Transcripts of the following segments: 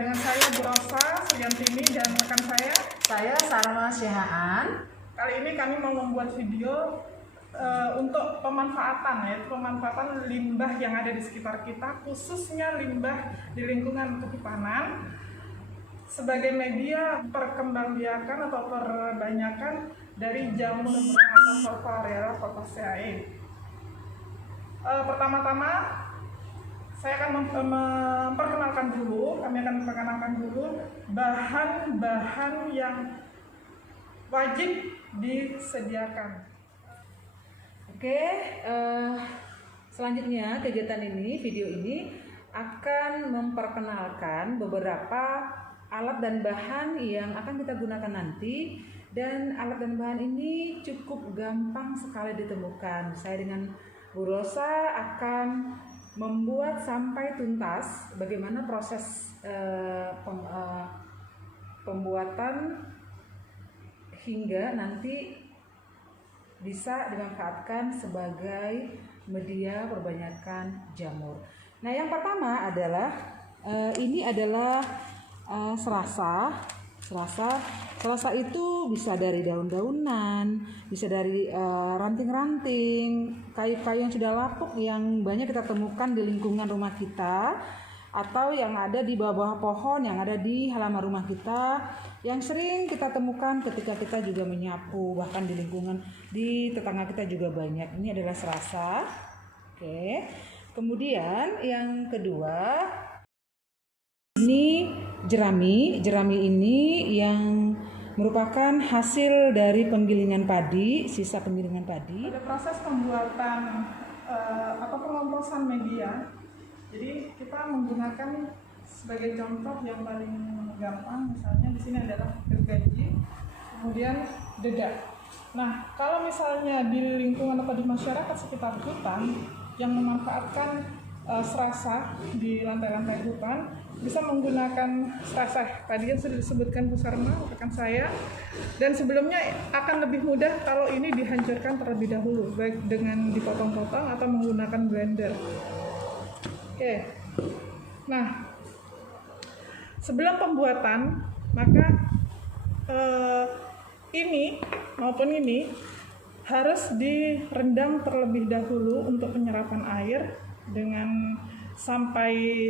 Dengan saya Bu Rosa Suryantini dan rekan saya Sarma Syahaan. Kali ini kami mau membuat video untuk pemanfaatan, yaitu pemanfaatan limbah yang ada di sekitar kita, khususnya limbah di lingkungan kehutanan sebagai media perkembangbiakan atau perbanyakan dari jamur atau Solvarella Photoaceae. Pertama-tama saya akan memperkenalkan dulu, bahan-bahan yang wajib disediakan. Oke, selanjutnya kegiatan ini, video ini akan memperkenalkan beberapa alat dan bahan yang akan kita gunakan nanti, dan alat dan bahan ini cukup gampang sekali ditemukan. Saya dengan Bu Rosa akan membuat sampai tuntas bagaimana proses pembuatan hingga nanti bisa dimanfaatkan sebagai media perbanyakan jamur. Nah, yang pertama adalah ini adalah Serasa itu bisa dari daun-daunan, bisa dari ranting-ranting, kayu-kayu yang sudah lapuk yang banyak kita temukan di lingkungan rumah kita, atau yang ada di bawah pohon yang ada di halaman rumah kita, yang sering kita temukan ketika kita juga menyapu, bahkan di lingkungan di tetangga kita juga banyak. Ini adalah serasa. Oke. Kemudian yang kedua, ini jerami ini yang merupakan hasil dari penggilingan padi, sisa penggilingan padi. Pada proses pembuatan atau pengomposan media, jadi kita menggunakan sebagai contoh yang paling gampang, misalnya di sini adalah gergaji, kemudian dedak. Nah, kalau misalnya di lingkungan atau di masyarakat sekitar hutan yang memanfaatkan serasa di lantai-lantai hutan, bisa menggunakan serasa tadi yang sudah disebutkan Bu Sarma, rekan saya. Dan sebelumnya akan lebih mudah kalau ini dihancurkan terlebih dahulu, baik dengan dipotong-potong atau menggunakan blender. Oke. Nah, sebelum pembuatan, maka ini maupun ini harus direndam terlebih dahulu untuk penyerapan air, dengan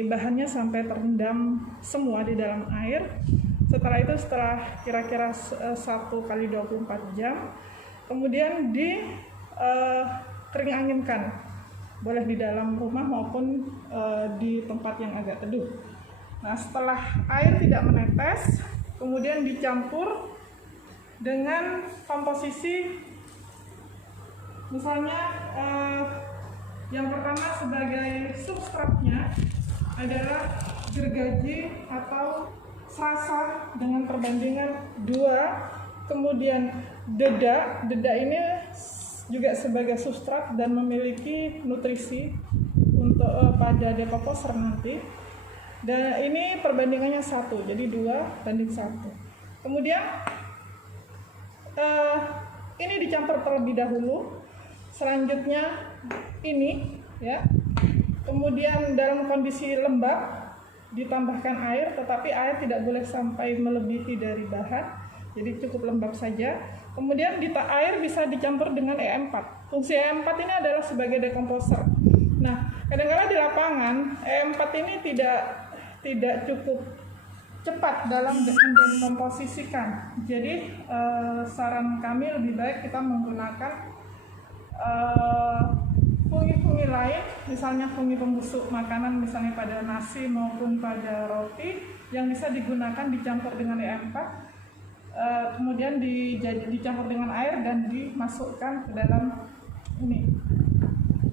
bahannya sampai terendam semua di dalam air. Setelah itu, setelah kira-kira 1 kali 24 jam, kemudian kering anginkan, boleh di dalam rumah maupun di tempat yang agak teduh. Nah, setelah air tidak menetes, kemudian dicampur dengan komposisi, misalnya yang pertama sebagai substratnya adalah gergaji atau serasa dengan perbandingan 2, kemudian dedak ini juga sebagai substrat dan memiliki nutrisi untuk pada dekomposer nanti, dan ini perbandingannya 1, jadi 2:1. Kemudian ini dicampur terlebih dahulu. Selanjutnya ini ya, kemudian dalam kondisi lembab ditambahkan air, tetapi air tidak boleh sampai melebihi dari bahan, jadi cukup lembab saja. Kemudian air bisa dicampur dengan E4. Fungsi E4 ini adalah sebagai dekomposer. Nah, kadang-kadang di lapangan E4 ini tidak cukup cepat dalam mengkomposisikan. Jadi saran kami lebih baik kita menggunakan fungi-fungi lain, misalnya fungi pembusuk makanan, misalnya pada nasi maupun pada roti, yang bisa digunakan dicampur dengan E4, kemudian dicampur dengan air dan dimasukkan ke dalam ini.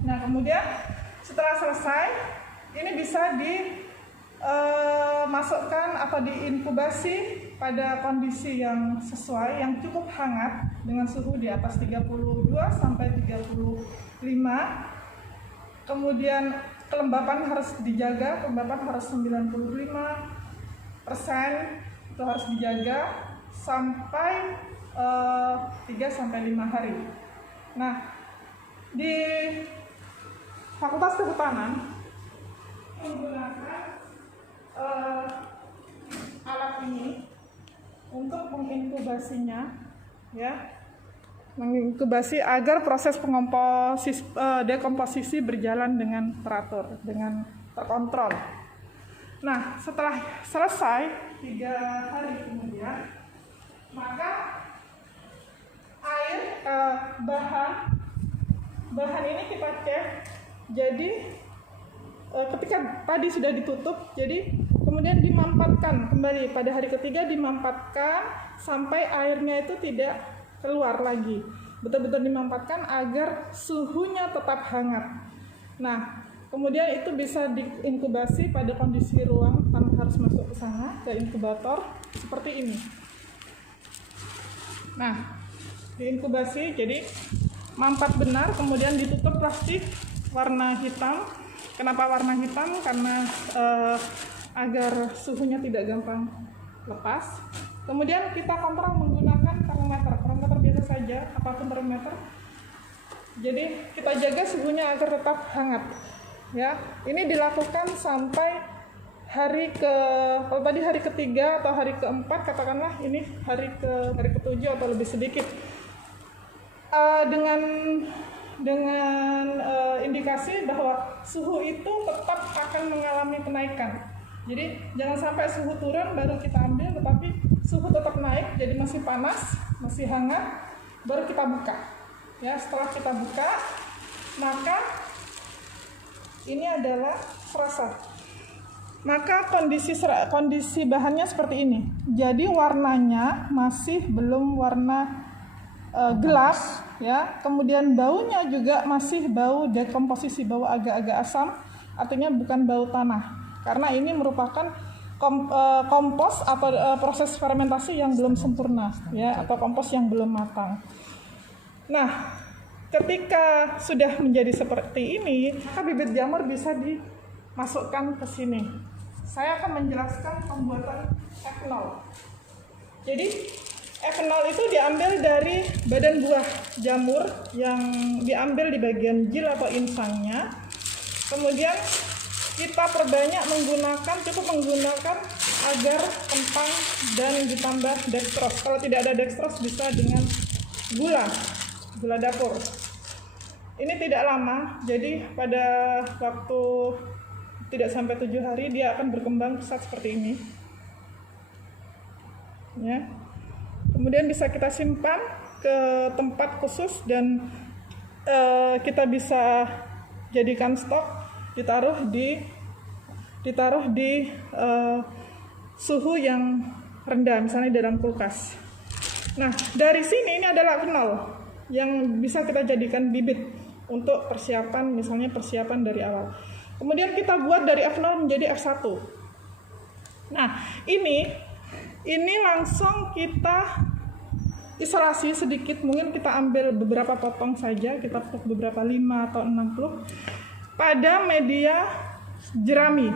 Nah, kemudian setelah selesai, ini bisa dimasukkan atau diinkubasi pada kondisi yang sesuai, yang cukup hangat dengan suhu di atas 32 sampai 35. Kemudian kelembapan harus dijaga, kelembapan harus 95%, itu harus dijaga sampai 3 sampai 5 hari. Nah, di Fakultas Kehutanan menggunakan untuk menginkubasinya, ya, menginkubasi agar proses dekomposisi berjalan dengan teratur, dengan terkontrol. Nah, setelah selesai 3 hari kemudian, maka air bahan ini kita cek. Jadi ketika tadi sudah ditutup, jadi kemudian dimampatkan kembali pada hari ketiga, dimampatkan sampai airnya itu tidak keluar lagi, betul-betul dimampatkan agar suhunya tetap hangat. Nah, kemudian itu bisa diinkubasi pada kondisi ruang tanpa harus masuk ke sana, ke inkubator seperti ini. Nah, diinkubasi, jadi mampat benar, kemudian ditutup plastik warna hitam. Kenapa warna hitam? Karena agar suhunya tidak gampang lepas. Kemudian kita kontrol menggunakan termometer biasa saja, apapun termometer. Jadi kita jaga suhunya agar tetap hangat. Ya, ini dilakukan sampai kalau tadi hari ketiga atau hari keempat, katakanlah ini hari ketujuh atau lebih sedikit. Dengan indikasi bahwa suhu itu tetap akan mengalami kenaikan. Jadi jangan sampai suhu turun baru kita ambil, tetapi suhu tetap naik, jadi masih panas, masih hangat, baru kita buka. Ya, setelah kita buka, maka ini adalah serasa. Maka kondisi bahannya seperti ini. Jadi warnanya masih belum warna gelap, ya. Kemudian baunya juga masih bau dekomposisi, bau agak-agak asam, artinya bukan bau tanah. Karena ini merupakan kompos atau proses fermentasi yang belum sempurna, ya, atau kompos yang belum matang. Nah, ketika sudah menjadi seperti ini, maka bibit jamur bisa dimasukkan ke sini. Saya akan menjelaskan pembuatan F0. Jadi F0 itu diambil dari badan buah jamur yang diambil di bagian jil atau insangnya. Kemudian kita perbanyak cukup menggunakan agar kentang dan ditambah dextrose. Kalau tidak ada dextrose bisa dengan gula dapur. Ini tidak lama, jadi pada waktu tidak sampai 7 hari dia akan berkembang pesat seperti ini. Ya. Kemudian bisa kita simpan ke tempat khusus dan kita bisa jadikan stok, ditaruh di suhu yang rendah, misalnya di dalam kulkas. Nah, dari sini ini adalah F0 yang bisa kita jadikan bibit untuk persiapan, misalnya persiapan dari awal. Kemudian kita buat dari F0 menjadi F1. Nah, ini langsung kita isolasi sedikit, mungkin kita ambil beberapa potong saja, kita potong beberapa 5 atau 60 pada media jerami.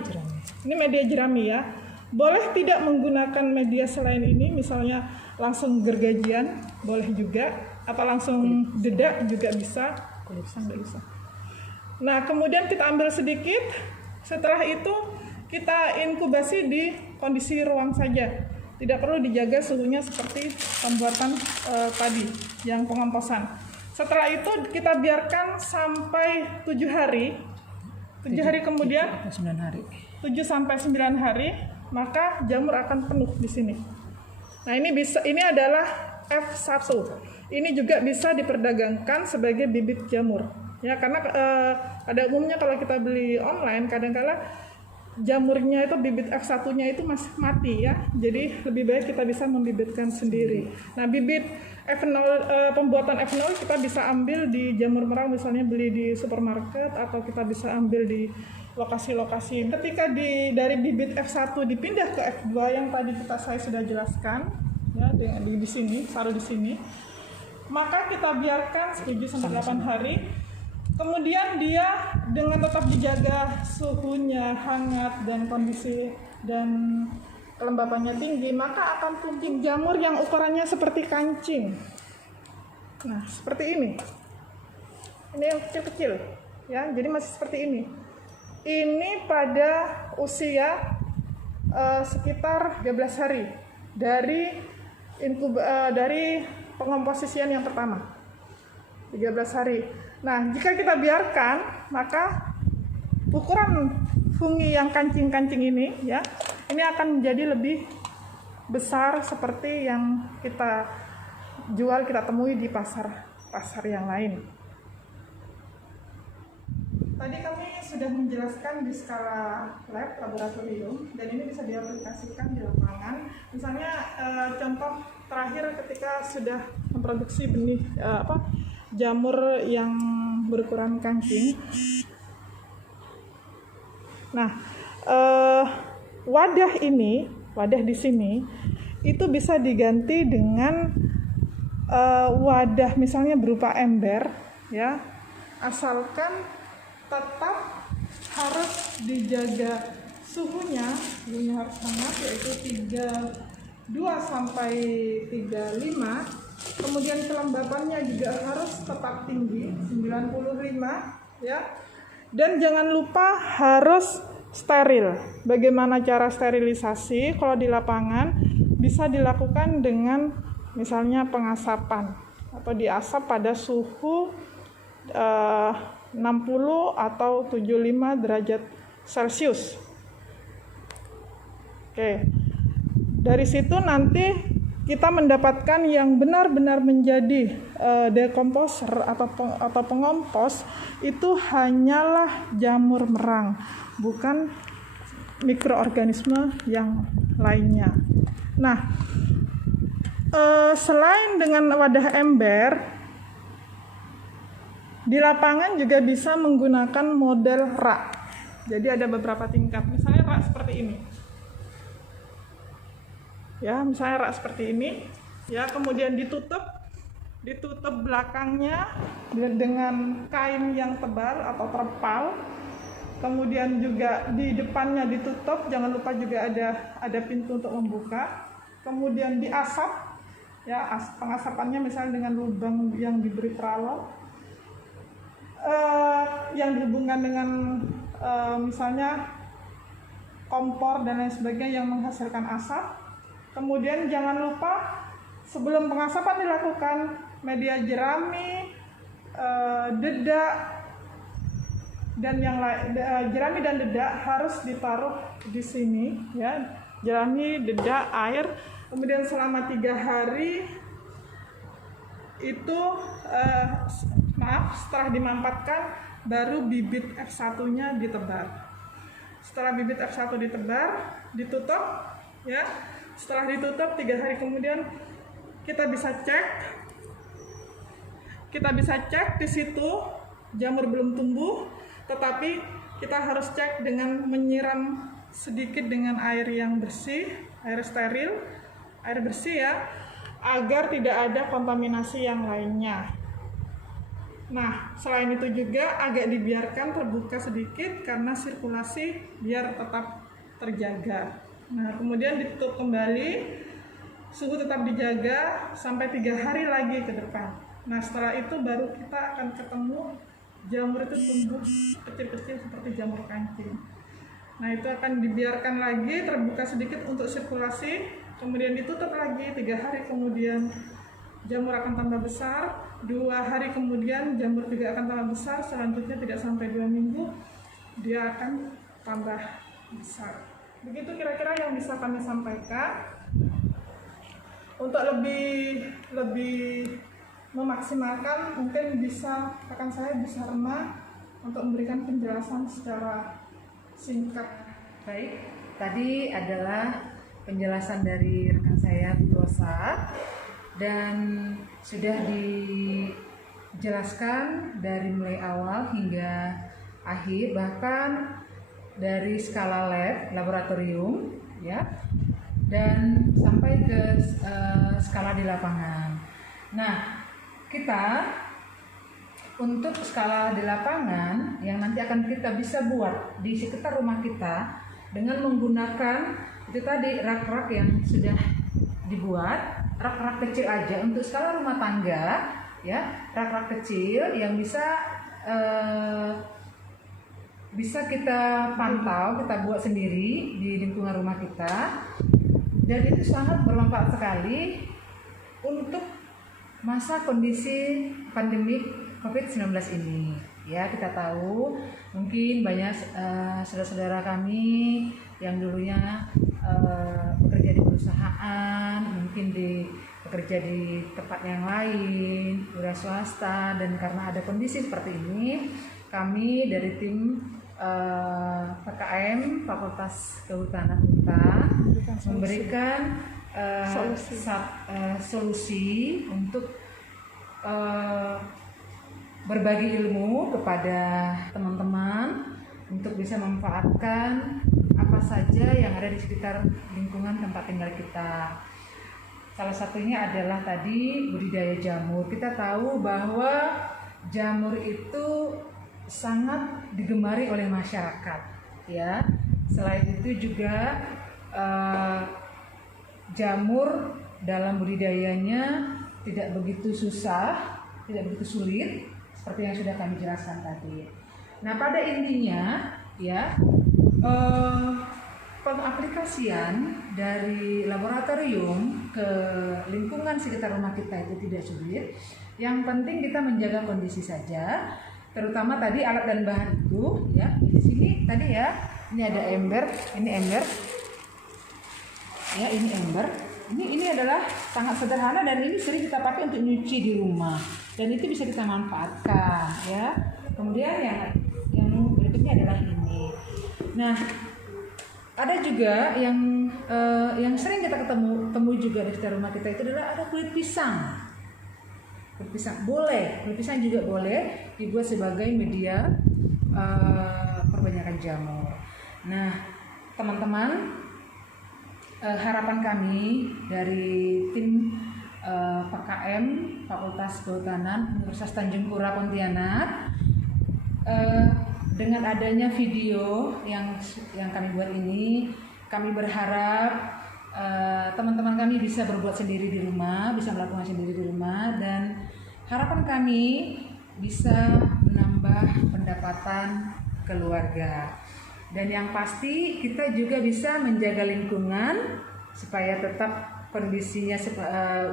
Ini media jerami, ya. Boleh tidak menggunakan media selain ini, misalnya langsung gergajian, boleh juga, atau langsung dedak juga bisa. Bisa. Nah, kemudian kita ambil sedikit, setelah itu kita inkubasi di kondisi ruang saja. Tidak perlu dijaga suhunya seperti pembuatan tadi, yang pengomposan. Setelah itu kita biarkan sampai 7 hari. 7 hari kemudian, 7 sampai 9 hari, maka jamur akan penuh di sini. Nah, ini adalah F1. Ini juga bisa diperdagangkan sebagai bibit jamur. Ya, karena pada umumnya kalau kita beli online, kadang-kala jamurnya itu bibit F1-nya itu masih mati, ya. Jadi lebih baik kita bisa membibitkan sendiri. Nah, bibit F0, pembuatan F0 kita bisa ambil di jamur merang, misalnya beli di supermarket, atau kita bisa ambil di lokasi-lokasi. Ketika dari bibit F1 dipindah ke F2 yang tadi saya sudah jelaskan, ya, di sini, taruh di sini. Maka kita biarkan 7-8 hari. Kemudian dia dengan tetap dijaga suhunya hangat dan kondisi dan kelembabannya tinggi, maka akan tumbuh jamur yang ukurannya seperti kancing. Nah, seperti ini. Ini yang kecil-kecil, ya. Jadi masih seperti ini. Ini pada usia sekitar 13 hari dari dari pengomposisian yang pertama 13 hari. Nah, jika kita biarkan, maka ukuran fungi yang kancing-kancing ini ya, ini akan menjadi lebih besar seperti yang kita jual, kita temui di pasar yang lain. Tadi kami sudah menjelaskan di skala lab, laboratorium, dan ini bisa diaplikasikan di lapangan. Misalnya contoh terakhir ketika sudah memproduksi benih jamur yang berukuran kancing. Nah, wadah di sini itu bisa diganti dengan wadah misalnya berupa ember, ya, asalkan tetap harus dijaga suhunya harus hangat, yaitu 32 sampai 35. Kemudian kelembapannya juga harus tetap tinggi 95 ya. Dan jangan lupa harus steril. Bagaimana cara sterilisasi? Kalau di lapangan bisa dilakukan dengan misalnya pengasapan atau diasap pada suhu 60 atau 75 derajat Celcius. Oke. Dari situ nanti kita mendapatkan yang benar-benar menjadi dekomposer atau pengompos itu hanyalah jamur merang, bukan mikroorganisme yang lainnya. Nah, selain dengan wadah ember, di lapangan juga bisa menggunakan model rak. Jadi ada beberapa tingkat. Misalnya rak seperti ini. Ya, misalnya rak seperti ini. Ya, kemudian ditutup belakangnya dengan kain yang tebal atau terpal. Kemudian juga di depannya ditutup. Jangan lupa juga ada pintu untuk membuka. Kemudian diasap. Ya, pengasapannya misalnya dengan lubang yang diberi tralok. Yang berhubungan dengan misalnya kompor dan lain sebagainya yang menghasilkan asap. Kemudian jangan lupa sebelum pengasapan dilakukan, media jerami, dedak dan yang lain, jerami dan dedak harus ditaruh di sini ya. Jerami, dedak, air. Kemudian selama 3 hari itu setelah dimampatkan baru bibit F1-nya ditebar. Setelah bibit F1 ditebar, ditutup ya. Setelah ditutup 3 hari kemudian kita bisa cek di situ jamur belum tumbuh, tetapi kita harus cek dengan menyiram sedikit dengan air yang bersih, air steril, air bersih ya, agar tidak ada kontaminasi yang lainnya. Nah, selain itu juga agak dibiarkan terbuka sedikit karena sirkulasi biar tetap terjaga. Nah, kemudian ditutup kembali, suhu tetap dijaga sampai 3 hari lagi ke depan. Nah, setelah itu baru kita akan ketemu jamur itu tumbuh kecil-kecil seperti jamur kancing. Nah, itu akan dibiarkan lagi terbuka sedikit untuk sirkulasi, kemudian ditutup lagi 3 hari kemudian jamur akan tambah besar, 2 hari kemudian jamur juga akan tambah besar, selanjutnya tidak sampai 2 minggu dia akan tambah besar. Begitu kira-kira yang bisa kami sampaikan. Untuk lebih memaksimalkan, mungkin bisa rekan saya bisa Rema untuk memberikan penjelasan secara singkat. Baik, tadi adalah penjelasan dari rekan saya Bu Rosa. Dan sudah dijelaskan dari mulai awal hingga akhir, bahkan dari skala lab, laboratorium ya, dan sampai ke skala di lapangan. Nah, kita untuk skala di lapangan yang nanti akan kita bisa buat di sekitar rumah kita dengan menggunakan itu tadi rak-rak yang sudah dibuat, rak-rak kecil aja untuk skala rumah tangga ya, rak-rak kecil yang bisa kita pantau, kita buat sendiri di lingkungan rumah kita, dan itu sangat bermanfaat sekali untuk masa kondisi pandemi COVID-19 ini. Ya, kita tahu mungkin banyak saudara-saudara kami yang dulunya bekerja di perusahaan, mungkin bekerja di tempat yang lain, wira swasta, dan karena ada kondisi seperti ini, kami dari tim PKM Fakultas Kehutanan UNTA memberikan solusi untuk berbagi ilmu kepada teman-teman untuk bisa memanfaatkan apa saja yang ada di sekitar lingkungan tempat tinggal kita. Salah satunya adalah tadi budidaya jamur. Kita tahu bahwa jamur itu sangat digemari oleh masyarakat, ya. Selain itu juga jamur dalam budidayanya tidak begitu susah, tidak begitu sulit seperti yang sudah kami jelaskan tadi. Nah, pada intinya ya pengaplikasian dari laboratorium ke lingkungan sekitar rumah kita itu tidak sulit. Yang penting kita menjaga kondisi saja, terutama tadi alat dan bahan itu ya. Di sini tadi ya, ini ada ember, ini ember. Ya, ini ember. Ini adalah sangat sederhana dan ini sering kita pakai untuk nyuci di rumah dan itu bisa kita manfaatkan ya. Kemudian yang berikutnya adalah ini. Nah, ada juga yang sering kita temui juga di sekitar rumah kita itu adalah ada kulit pisang. Kulit pisang boleh, kulit pisang juga boleh dibuat sebagai media perbanyakan jamur. Nah, teman-teman, harapan kami dari tim PKM Fakultas Kehutanan Universitas Tanjung Pura Pontianak, dengan adanya video yang kami buat ini, kami berharap teman-teman kami bisa berbuat sendiri di rumah, bisa melakukan sendiri di rumah, dan harapan kami bisa menambah pendapatan keluarga. Dan yang pasti kita juga bisa menjaga lingkungan supaya tetap kondisinya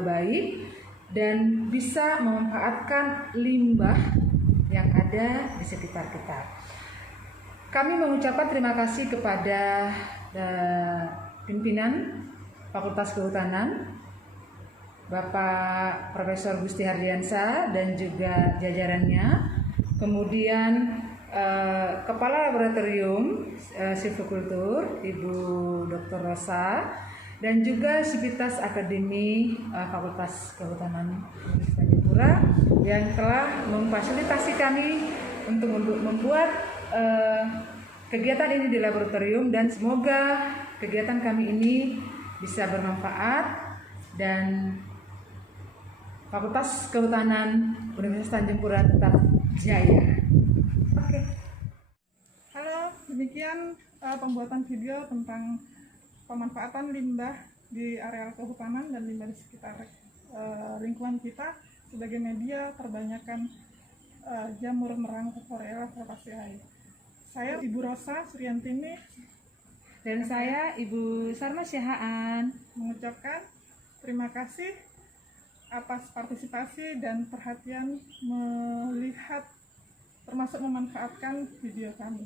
baik dan bisa memanfaatkan limbah yang ada di sekitar kita. Kami mengucapkan terima kasih kepada pimpinan Fakultas Kehutanan, Bapak Profesor Gusti Hardiansa dan juga jajarannya, kemudian Kepala Laboratorium Silvicultur Ibu Dr. Rosa, dan juga Sivitas Akademi Fakultas Kehutanan Universitas Tanjung Pura yang telah memfasilitasi kami untuk membuat kegiatan ini di laboratorium, dan semoga kegiatan kami ini bisa bermanfaat dan Fakultas Kehutanan Universitas Tanjung Pura tetap jaya. Oke. Halo, demikian pembuatan video tentang pemanfaatan limbah di areal kehutanan dan limbah di sekitar lingkungan kita sebagai media perbanyakan jamur merang Cocorella Fabaceae. Saya Ibu Rosa Suryantini Dan saya Ibu Sarma Syahaan mengucapkan terima kasih atas partisipasi dan perhatian melihat termasuk memanfaatkan video kami.